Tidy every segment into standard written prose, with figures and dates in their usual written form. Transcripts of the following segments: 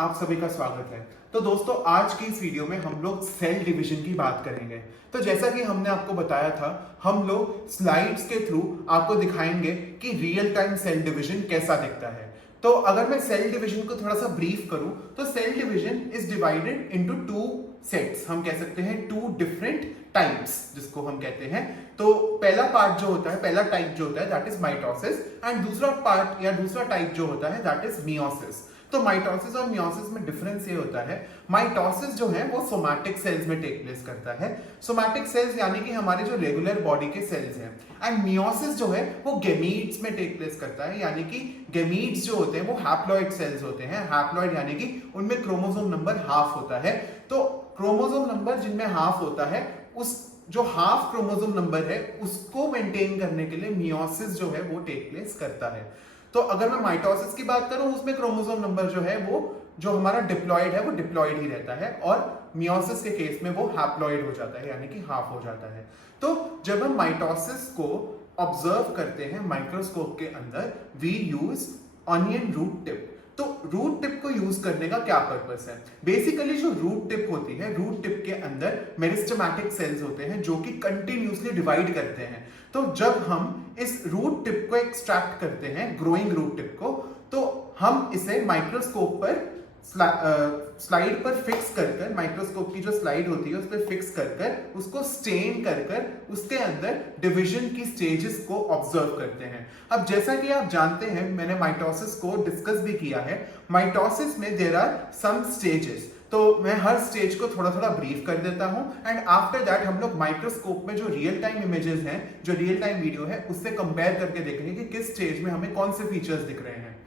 आप सभी का स्वागत है। तो दोस्तों आज की इस वीडियो में हम लोग सेल डिवीजन की बात करेंगे। तो जैसा कि हमने आपको बताया था, हम लोग स्लाइड्स के थ्रू आपको दिखाएंगे कि रियल टाइम सेल डिवीजन कैसा दिखता है। तो अगर मैं सेल डिवीजन को थोड़ा सा ब्रीफ करूं तो cell division is divided into two sets, हम कह सकते हैं टू डिफरेंट टाइप्स जिसको हम कहते हैं। तो पहला पार्ट जो होता है, पहला टाइप जो होता है दैट इज माइटोसिस, एंड दूसरा पार्ट या दूसरा टाइप जो होता है दैट इज मियोसिस। तो माइटोसिस और मियोसिस में डिफरेंस ये होता है, माइटोसिस जो है वो सोमैटिक सेल्स में टेक प्लेस करता है, सोमैटिक सेल्स यानी कि हमारे जो रेगुलर बॉडी के सेल्स हैं, एंड मियोसिस जो है वो गेमीट्स में टेक प्लेस करता है, यानी कि गेमीट्स जो होते हैं वो हैप्लॉइड सेल्स होते हैं। हैप्लॉइड यानी कि उनमें क्रोमोसोम नंबर हाफ होता है। तो क्रोमोसोम नंबर जिनमें हाफ होता है, उस जो हाफ क्रोमोसोम नंबर है उसको मेंटेन करने के लिए मियोसिस जो है वो टेक प्लेस करता है। तो अगर मैं माइटोसिस की बात करूं, उसमें क्रोमोसोम नंबर जो है वो जो हमारा डिप्लॉइड है वो डिप्लॉइड ही रहता है, और मियोसिस के केस में वो हैप्लॉइड हो जाता है यानी कि हाफ हो जाता है। तो जब हम माइटोसिस को ऑब्जर्व करते हैं माइक्रोस्कोप के अंदर, we use onion root tip. तो रूट टिप को यूज करने का क्या पर्पस है? बेसिकली जो रूट टिप होती है, रूट टिप के अंदर मेरिस्टेमेटिक सेल्स होते हैं जो कि कंटिन्यूसली डिवाइड करते हैं। तो जब हम इस रूट टिप को एक्सट्रैक्ट करते हैं, ग्रोइंग रूट टिप को, तो हम इसे माइक्रोस्कोप पर स्लाइड पर फिक्स कर माइक्रोस्कोप की जो स्लाइड होती है उस पर फिक्स कर उसको स्टेन कर उसके अंदर डिवीजन की स्टेजेस को ऑब्जर्व करते हैं। अब जैसा कि आप जानते हैं, मैंने माइटोसिस को डिस्कस भी किया है। माइटोसिस में देयर आर सम स्टेजेस, तो मैं हर स्टेज को थोड़ा थोड़ा ब्रीफ कर देता हूं, एंड आफ्टर दैट हम लोग माइक्रोस्कोप में जो रियल टाइम इमेजेस हैं, जो रियल टाइम वीडियो है, उससे कंपेयर करके देखेंगे कि किस स्टेज में हमें कौन से फीचर्स दिख रहे हैं।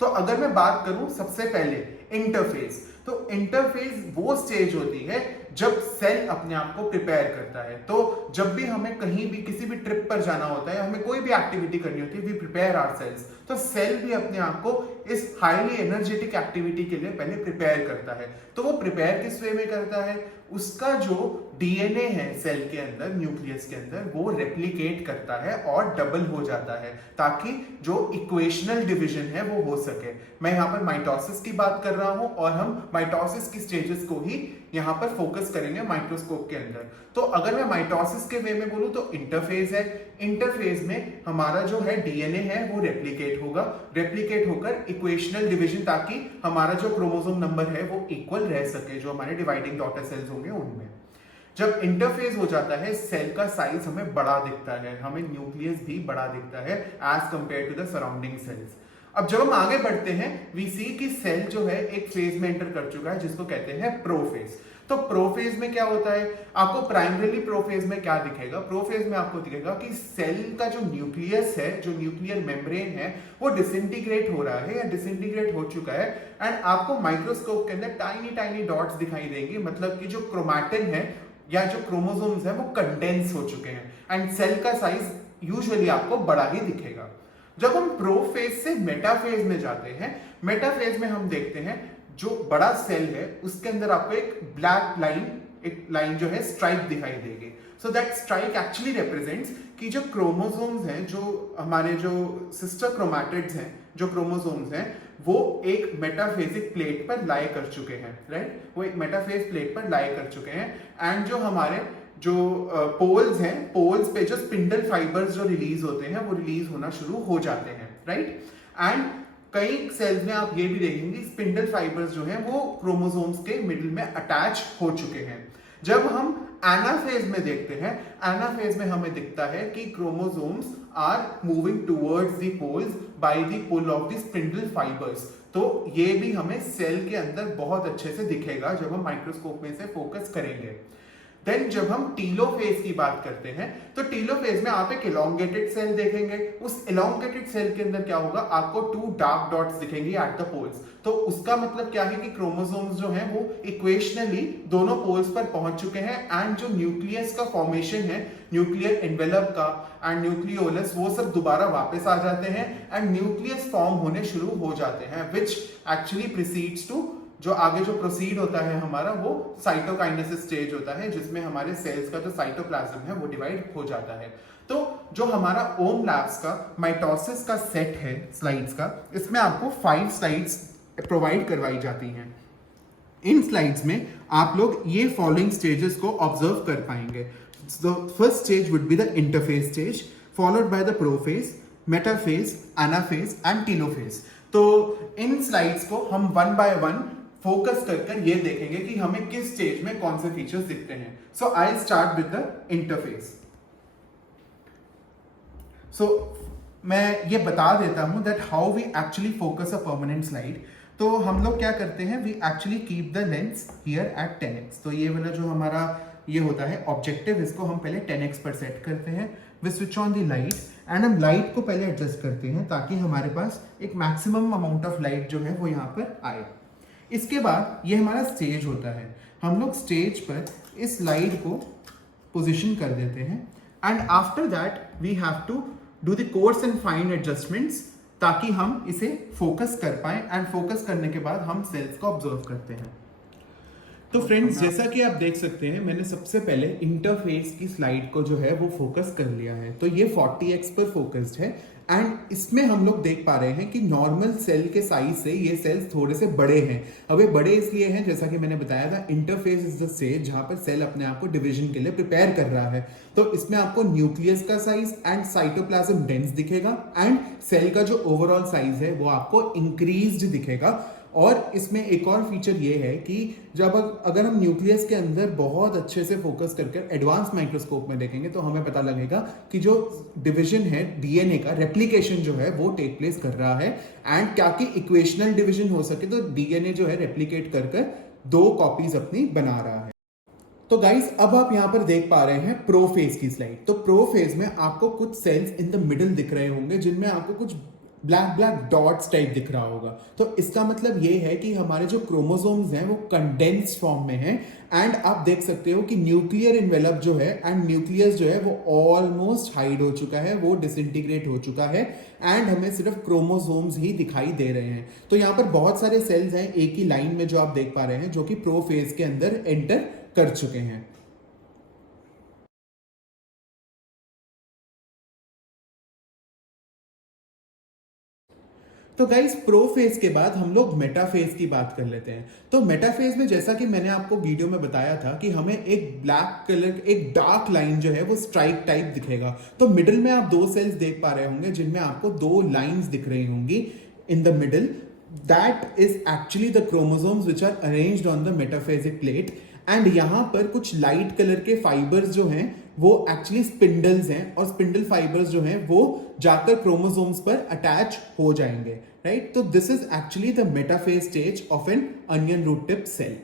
तो अगर मैं बात करूं सबसे पहले इंटरफेस, तो इंटरफेस वो स्टेज होती है जब सेल अपने आप को प्रिपेयर करता है। तो जब भी हमें कहीं भी किसी भी ट्रिप पर जाना होता है, हमें कोई भी एक्टिविटी करनी होती है, वी प्रिपेयर आवर सेल्स। तो सेल भी अपने आप को इस हाईली एनर्जेटिक एक्टिविटी के लिए पहले प्रिपेयर करता है। तो वो प्रिपेयर किस वे में करता है? उसका जो डीएनए है सेल के अंदर, न्यूक्लियस के अंदर, वो रेप्लिकेट करता है और डबल हो जाता है ताकि जो इक्वेशनल डिवीजन है वो हो सके। मैं यहाँ पर माइटोसिस की बात कर रहा हूं और हम माइटोसिस की स्टेजेस को ही यहाँ पर फोकस करेंगे माइक्रोस्कोप के अंदर। तो अगर मैं माइटोसिस के वे में बोलूं तो इंटरफेज है। इंटरफेज में हमारा जो है डीएनए है वो रेप्लिकेट होगा, रेप्लिकेट होकर इक्वेशनल डिवीजन, ताकि हमारा जो क्रोमोसोम नंबर है वो इक्वल रह सके जो हमारे डिवाइडिंग डॉटर सेल्स होंगे उनमें। जब इंटरफेज हो जाता है, सेल का साइज हमें बड़ा दिखता है, हमें न्यूक्लियस भी बड़ा दिखता है as compared to the surrounding cells. अब जब हम आगे बढ़ते हैं, वी सी कि सेल जो है एक फेज में एंटर कर चुका है जिसको कहते हैं प्रोफेज। तो प्रोफेज में क्या होता है? आपको प्राइमरीली प्रोफेज में क्या दिखेगा? प्रोफेज में आपको दिखेगा कि सेल का जो न्यूक्लियस है, जो न्यूक्लियर मेम्ब्रेन है, वो डिसइंटीग्रेट हो रहा है या डिसइंटीग्रेट हो चुका है, एंड आपको माइक्रोस्कोप के अंदर टाइनी टाइनी डॉट्स दिखाई देंगे, मतलब कि जो क्रोमैटिन है या जो क्रोमोसोम्स है वो कंडेंस हो चुके हैं, एंड सेल का साइज यूजुअली आपको बड़ा ही दिखेगा। जब हम प्रोफेज से मेटाफेज में जाते हैं, मेटाफेज में हम देखते हैं जो बड़ा सेल है उसके अंदर आपको एक ब्लैक लाइन, एक लाइन जो है स्ट्राइक दिखाई देगी। So that strike actually represents कि जो क्रोमोसोम्स हैं, जो हमारे जो सिस्टर क्रोमैटिड्स हैं, जो क्रोमोसोम्स हैं, वो एक मेटाफेजिक प्लेट पर लाई कर चुके हैं, राइट? वो एक मेटाफेज प्लेट पर लाई कर चुके हैं, एंड जो हमारे जो पोल्स हैं, पोल्स पे जो स्पिंडल फाइबर्स जो रिलीज होते हैं वो रिलीज होना शुरू हो जाते हैं, राइट? एंड कई सेल्स में आप ये भी देखेंगे स्पिंडल फाइबर्स जो हैं वो क्रोमोसोम्स के मिडिल में अटैच हो चुके हैं। जब हम एनाफेज में देखते हैं, एनाफेज में हमें दिखता है कि chromosomes are moving towards the poles by the pull of the spindle fibres. तो ये भी हमें सेल के अंदर बहुत अच्छे से दिखेगा जब हम माइक्रोस्कोप में से फोकस करेंगे। देन जब हम टीलोफेज की बात करते हैं, तो टीलोफेज में आप एक इलोंगेटेड सेल देखेंगे। उस इलोंगेटेड सेल के अंदर क्या होगा? आपको टू डार्क डॉट्स दिखेंगे एट द पोल्स। तो उसका मतलब क्या है कि क्रोमोसोम्स जो हैं वो इक्वेशनली दोनों पोल्स पर पहुंच चुके हैं, एंड जो न्यूक्लियस का फॉर्मेशन है, न्यूक्लियर एनवेलप का एंड न्यूक्लियोलस, वो सब दोबारा वापस आ जाते हैं एंड न्यूक्लियस फॉर्म होने शुरू हो जाते हैं, विच एक्चुअली प्रीसीड्स टू, जो आगे जो प्रोसीड होता है हमारा, वो साइटोकाइनेसिस स्टेज होता है जिसमें हमारे सेल्स का जो साइटोप्लाज्म है वो डिवाइड हो जाता है। तो जो हमारा ओम लैब्स का माइटोसिस का सेट है स्लाइड्स का, इसमें आपको 5 स्लाइड्स प्रोवाइड करवाई जाती हैं। इन स्लाइड्स में आप लोग ये फॉलोइंग स्टेजेस को ऑब्जर्व कर पाएंगे। First stage would be the interface stage, followed by the prophase, metaphase, anaphase and telophase. तो इन स्लाइड्स को हम वन बाय वन फोकस कर ये देखेंगे कि हमें किस स्टेज में कौन से फीचर्स दिखते हैं। So I start with the interface. So मैं ये बता देता हूं that how we actually focus a permanent slide. तो हम लोग क्या करते हैं, we actually keep the lens here at 10x। तो ये वाला जो हमारा ये होता है ऑब्जेक्टिव, इसको हम पहले 10x पर सेट करते हैं। We switch on the light and हम लाइट को पहले एडजस्ट करते हैं ताकि हमारे पास एक मैक्सिमम अमाउंट ऑफ लाइट जो है वो यहाँ पर आए। इसके बाद ये हमारा स्टेज होता है। हम लोग स्टेज पर इस लाइट को पोजिशन कर देते हैं and after that we have to do the coarse and fine adjustments ताकि हम इसे फोकस कर पाए। एंड फोकस करने के बाद हम सेल्स को ऑब्जर्व करते हैं। तो फ्रेंड्स, जैसा कि आप देख सकते हैं, मैंने सबसे पहले इंटरफेस की स्लाइड को जो है वो फोकस कर लिया है। तो ये 40x पर फोकस्ड है एंड इसमें हम लोग देख पा रहे हैं कि नॉर्मल सेल के साइज से ये सेल्स थोड़े से बड़े हैं। अब ये बड़े इसलिए हैं, जैसा कि मैंने बताया था, इंटरफेस इज द स्टेज जहां पर सेल अपने आप को डिवीजन के लिए प्रिपेयर कर रहा है। तो इसमें आपको न्यूक्लियस का साइज एंड साइटोप्लाज्म डेंस दिखेगा एंड सेल का जो ओवरऑल साइज है वो आपको इंक्रीज्ड दिखेगा। और इसमें एक और फीचर ये है कि जब अगर हम न्यूक्लियस के अंदर बहुत अच्छे से फोकस करके एडवांस माइक्रोस्कोप में देखेंगे तो हमें पता लगेगा कि जो डिवीजन है डीएनए का, रेप्लिकेशन जो है वो टेक प्लेस कर रहा है। एंड क्या कि इक्वेशनल डिवीजन हो सके तो डीएनए जो है रेप्लिकेट कर कर 2 कॉपीज अपनी बना रहा है। तो गाइस, अब आप यहां पर देख पा रहे हैं प्रोफेज की स्लाइड। तो प्रोफेज में आपको कुछ सेल्स इन द मिडिल दिख रहे होंगे जिनमें आपको कुछ ब्लैक डॉट्स टाइप दिख रहा होगा। तो इसका मतलब ये है कि हमारे जो क्रोमोसोम्स हैं वो कंडेंस्ड फॉर्म में हैं। एंड आप देख सकते हो कि न्यूक्लियर इन्वेलप जो है एंड न्यूक्लियस जो है वो ऑलमोस्ट हाइड हो चुका है, वो डिसइंटीग्रेट हो चुका है एंड हमें सिर्फ क्रोमोसोम्स ही दिखाई दे रहे हैं। तो यहाँ पर बहुत सारे सेल्स हैं एक ही लाइन में जो आप देख पा रहे हैं, जो कि प्रोफेज के अंदर एंटर कर चुके हैं। तो गाइस, प्रोफेज के बाद हम लोग मेटाफेज की बात कर लेते हैं। तो मेटाफेज में जैसा कि मैंने आपको वीडियो में बताया था कि हमें एक ब्लैक कलर, एक डार्क लाइन जो है वो स्ट्राइप टाइप दिखेगा। तो मिडिल में आप 2 सेल्स देख पा रहे होंगे जिनमें आपको 2 लाइंस दिख रही होंगी in the middle. That is actually the chromosomes which are arranged on the metaphasic plate. And यहां पर कुछ लाइट कलर के फाइबर्स जो हैं वो एक्चुअली स्पिंडल्स हैं और स्पिंडल फाइबर्स जो हैं वो जाकर क्रोमोसोम्स पर अटैच हो जाएंगे, राइट। तो this is actually the metaphase stage of an onion root tip cell.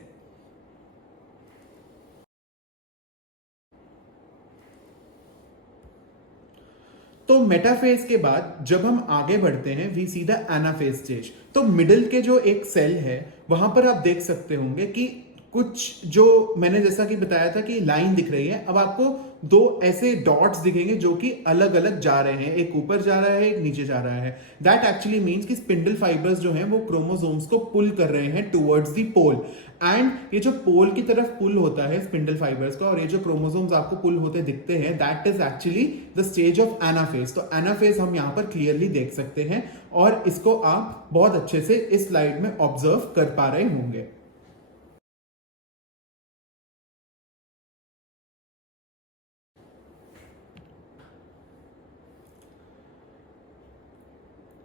तो मेटाफेज के बाद जब हम आगे बढ़ते हैं we see the anaphase stage. तो मिडिल के जो एक सेल है वहां पर आप देख सकते होंगे कि कुछ जो मैंने जैसा कि बताया था कि लाइन दिख रही है। अब आपको 2 ऐसे डॉट्स दिखेंगे जो कि अलग अलग जा रहे हैं, एक ऊपर जा रहा है एक नीचे जा रहा है। दैट एक्चुअली मीन्स कि स्पिंडल फाइबर्स जो हैं वो क्रोमोसोम्स को पुल कर रहे हैं टुवर्ड्स द पोल। एंड ये जो पोल की तरफ पुल होता है स्पिंडल फाइबर्स का और ये जो क्रोमोसोम्स आपको पुल होते दिखते हैं, that is actually the stage of anaphase. तो एनाफेज हम यहां पर क्लियरली देख सकते हैं और इसको आप बहुत अच्छे से इस स्लाइड में ऑब्जर्व कर पा रहे होंगे।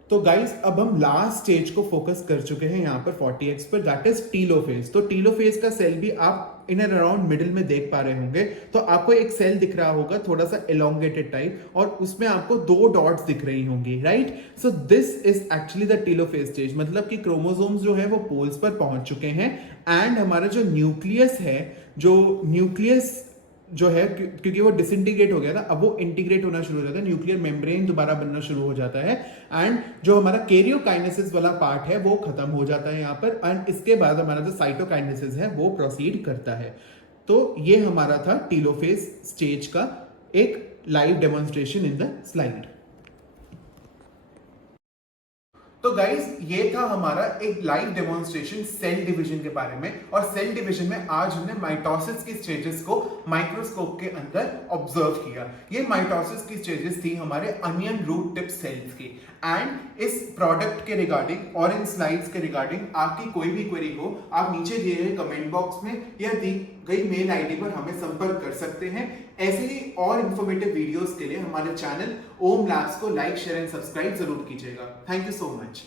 तो गाइस, अब हम लास्ट स्टेज को फोकस कर चुके हैं यहाँ पर 40x पर, दैट इज टीलोफेज। तो टीलोफेज का सेल भी आप इन एंड अराउंड मिडिल में देख पा रहे होंगे। तो आपको एक सेल दिख रहा होगा थोड़ा सा एलोंगेटेड टाइप और उसमें आपको 2 डॉट्स दिख रही होंगी, right. So this is actually the telophase stage, मतलब कि क्रोमोसोम्स जो है वो पोल्स पर पहुंच चुके हैं एंड हमारा जो न्यूक्लियस है, जो न्यूक्लियस जो है क्योंकि वो डिसइंटीग्रेट हो गया था, अब वो इंटीग्रेट होना शुरू हो जाता है, न्यूक्लियर मेम्ब्रेन दोबारा बनना शुरू हो जाता है एंड जो हमारा कैरियोकाइनेसिस वाला पार्ट है वो खत्म हो जाता है यहाँ पर। एंड इसके बाद हमारा जो साइटोकाइनेसिस है वो प्रोसीड करता है। तो ये हमारा था टीलोफेज स्टेज का एक live demonstration in the slide. तो गाइज ये था हमारा एक लाइव डेमोन्स्ट्रेशन सेल डिवीजन के बारे में। और सेल डिवीजन में आज हमने माइटोसिस की स्टेजेस को माइक्रोस्कोप के अंदर ऑब्जर्व किया। ये माइटोसिस की स्टेजेस थी हमारे अनियन रूट टिप सेल्स की। एंड इस प्रोडक्ट के रिगार्डिंग और इन स्लाइड्स के रिगार्डिंग आपकी कोई भी क्वेरी हो, आप नीचे दिए गए कमेंट बॉक्स में या दी गई मेल आईडी पर हमें संपर्क कर सकते हैं। ऐसे ही और इंफॉर्मेटिव वीडियोस के लिए हमारे चैनल ओम लैब्स को लाइक, शेयर एंड सब्सक्राइब जरूर कीजिएगा। Thank you so much.